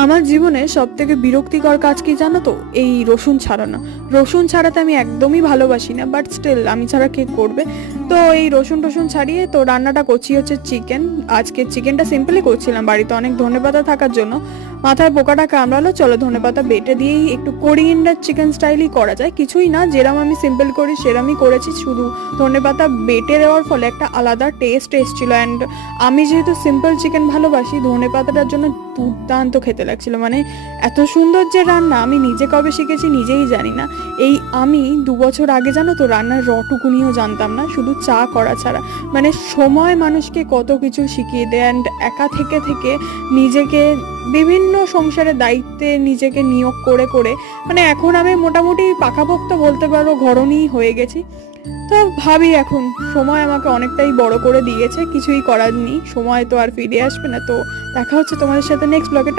আমার জীবনে সব থেকে বিরক্তিকর কাজ কি জানো তো, এই রসুন ছাড়ানো। রসুন ছাড়াতে আমি একদমই ভালোবাসি না, বাট স্টিল আমি ছাড়া কে করবে। তো এই রসুন টসুন ছাড়িয়ে তো রান্নাটা করছি হচ্ছে চিকেন। আজকে চিকেনটা সিম্পলি করছিলাম, বাড়িতে অনেক ধনেপাতা থাকার জন্য মাথায় পোকাটা কামড়ালো। চলো ধনেপাতা বেটে দিয়েই একটু কোরিয়েন্ডার চিকেন স্টাইলই করা যায়, কিছুই না, যেরকম আমি সিম্পল করি সেরমই করেছি, শুধু ধনেপাতা বেটে দেওয়ার ফলে একটা আলাদা টেস্ট এসেছিল। অ্যান্ড আমি যেহেতু সিম্পল চিকেন ভালোবাসি, ধনেপাতাটার জন্য দুর্দান্ত খেতে লাগছিল। মানে এত সুন্দর যে রান্না, আমি নিজে কবে শিখেছি নিজেই জানি না। এই আমি 2 বছর আগে জানো তো রান্নার রটুকুনিও জানতাম না, শুধু চা করা ছাড়া। মানে সময় মানুষকে কত কিছু শিখিয়ে দেয়। অ্যান্ড একা থেকে থেকে নিজেকে বিভিন্ন সংসারের দায়িত্বে নিজেকে নিয়োগ করে করে মানে এখন আমি মোটামুটি পাকাপোক্ত বলতে পারো ঘরণী হয়ে গেছি। তো ভাবি এখন সময় আমাকে অনেকটাই বড় করে দিয়েছে, কিছুই করার নেই, সময় তো আর ফিরে আসবে না। তো দেখা হচ্ছে তোমাদের সাথে নেক্সট ব্লগে।